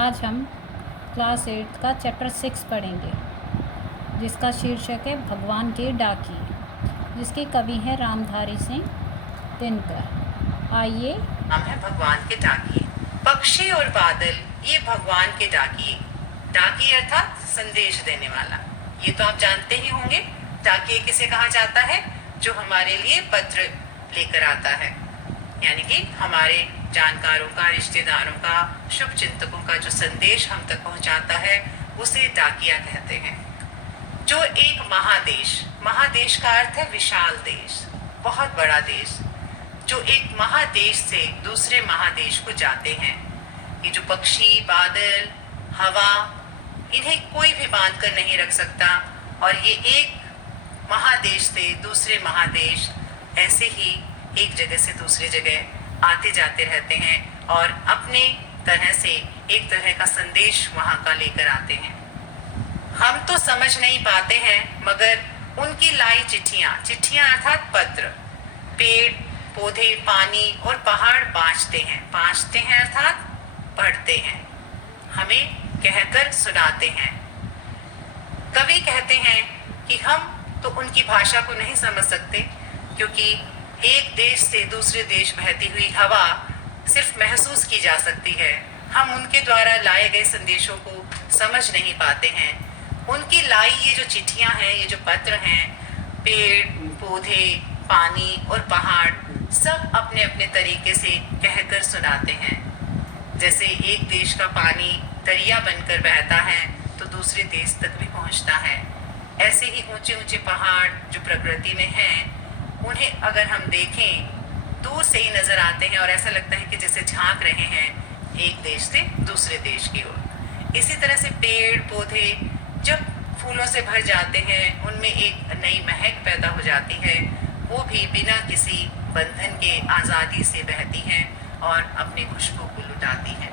आज हम क्लास 8 का चैप्टर 6 पढ़ेंगे, जिसका शीर्षक है भगवान के डाकी, जिसके कवि हैं रामधारी सिंह दिनकर। आइए। नाम है भगवान के डाकिए। पक्षी और बादल ये भगवान के डाकिए। डाकिए अर्थात संदेश देने वाला। ये तो आप जानते ही होंगे, डाकिए किसे कहा जाता है? जो हमारे लिए पत्र लेकर आता है, यानी कि हमारे जानकारों का, रिश्तेदारों का, शुभ चिंतकों का जो संदेश हम तक पहुंचाता है, उसे डाकिया कहते हैं। जो एक महादेश, महादेश का अर्थ है विशाल देश, बहुत बड़ा देश, जो एक महादेश से दूसरे महादेश को जाते हैं। ये जो पक्षी, बादल, हवा, इन्हें कोई भी बांध कर नहीं रख सकता, और ये एक महादेश से दूसरे महादेश ऐसे ही एक जगह से दूसरी जगह आते जाते रहते हैं और अपने तरह से एक तरह का संदेश वहां का लेकर आते हैं। हम तो समझ नहीं पाते हैं, मगर उनकी लाई चिट्ठियां, चिट्ठियां अर्थात पत्र, पेड़ पौधे, पानी और पहाड़ बाँचते हैं अर्थात पढ़ते हैं, हमें कहकर सुनाते हैं। कवि कहते हैं कि हम तो उनकी भाषा को नहीं समझ सकते, क्योंकि एक देश से दूसरे देश बहती हुई हवा सिर्फ महसूस की जा सकती है। हम उनके द्वारा लाए गए संदेशों को समझ नहीं पाते हैं। उनकी लाई ये जो चिट्ठियां हैं, ये जो पत्र हैं, पेड़ पौधे, पानी और पहाड़ सब अपने अपने तरीके से कहकर सुनाते हैं। जैसे एक देश का पानी दरिया बनकर बहता है तो दूसरे देश तक भी पहुंचता है, ऐसे ही ऊंचे ऊंचे पहाड़ जो प्रकृति में हैं, उन्हें अगर हम देखें दूर से ही नजर आते हैं और ऐसा लगता है कि जैसे झांक रहे हैं एक देश से दूसरे देश की ओर। इसी तरह से पेड़ पौधे जब फूलों से भर जाते हैं, उनमें एक नई महक पैदा हो जाती है, वो भी बिना किसी बंधन के आज़ादी से बहती हैं और अपनी खुशबू को लुटाती हैं।